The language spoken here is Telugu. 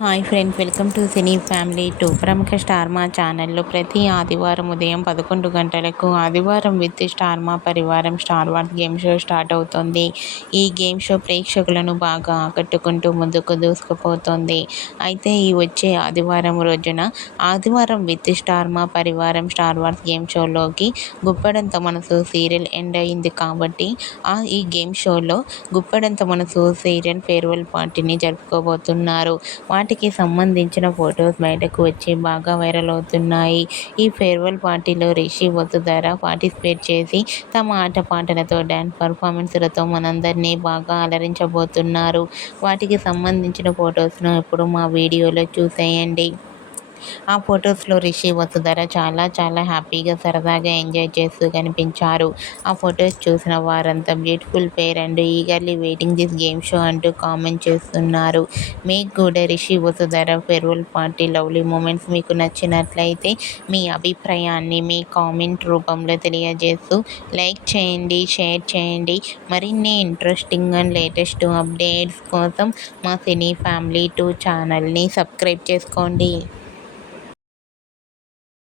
Hi friends welcome to cine family to ప్రముఖ స్టార్మా ఛానల్లో ప్రతి ఆదివారం ఉదయం పదకొండు గంటలకు ఆదివారం విత్ స్టార్మా పరివారం star wars game show start అవుతుంది. ఈ గేమ్ షో ప్రేక్షకులను బాగా ఆకట్టుకుంటూ ముందుకు దూసుకుపోతుంది. అయితే ఈ వచ్చే ఆదివారం రోజున ఆదివారం విత్ స్టార్మా పరివారం స్టార్ వార్స్ గేమ్ షోలోకి గుప్పడంత మనసు సీరియల్ ఎండ్ అయింది కాబట్టి ఆ ఈ గేమ్ షోలో గుప్పడంత మనసు సీరియల్ ఫేర్వెల్ పార్టీని జరుపుకోబోతున్నారు. వాటికి సంబంధించిన ఫొటోస్ బయటకు వచ్చి బాగా వైరల్ అవుతున్నాయి. ఈ ఫేర్వెల్ పార్టీలో రిషి వసుధార పార్టిసిపేట్ చేసి తమ ఆటపాటలతో డ్యాన్స్ పర్ఫార్మెన్స్లతో మనందరినీ బాగా అలరించబోతున్నారు. వాటికి సంబంధించిన ఫొటోస్ను ఇప్పుడు మా వీడియోలో చూసేయండి. ఆ ఫొటోస్లో రిషి వసుధర చాలా చాలా హ్యాపీగా సరదాగా ఎంజాయ్ చేస్తూ కనిపించారు. ఆ ఫొటోస్ చూసిన వారంతా beautiful pair and eagerly waiting this game show అంటూ కామెంట్ చేస్తున్నారు. మీకు కూడా Rishi Vasudhara farewell party lovely moments మీకు నచ్చినట్లయితే మీ అభిప్రాయాన్ని మీ కామెంట్ రూపంలో తెలియజేస్తూ లైక్ చేయండి షేర్ చేయండి. మరిన్ని ఇంట్రెస్టింగ్ అండ్ లేటెస్ట్ అప్డేట్స్ కోసం మా సినీ ఫ్యామిలీ టూ ఛానల్ని సబ్స్క్రైబ్ చేసుకోండి.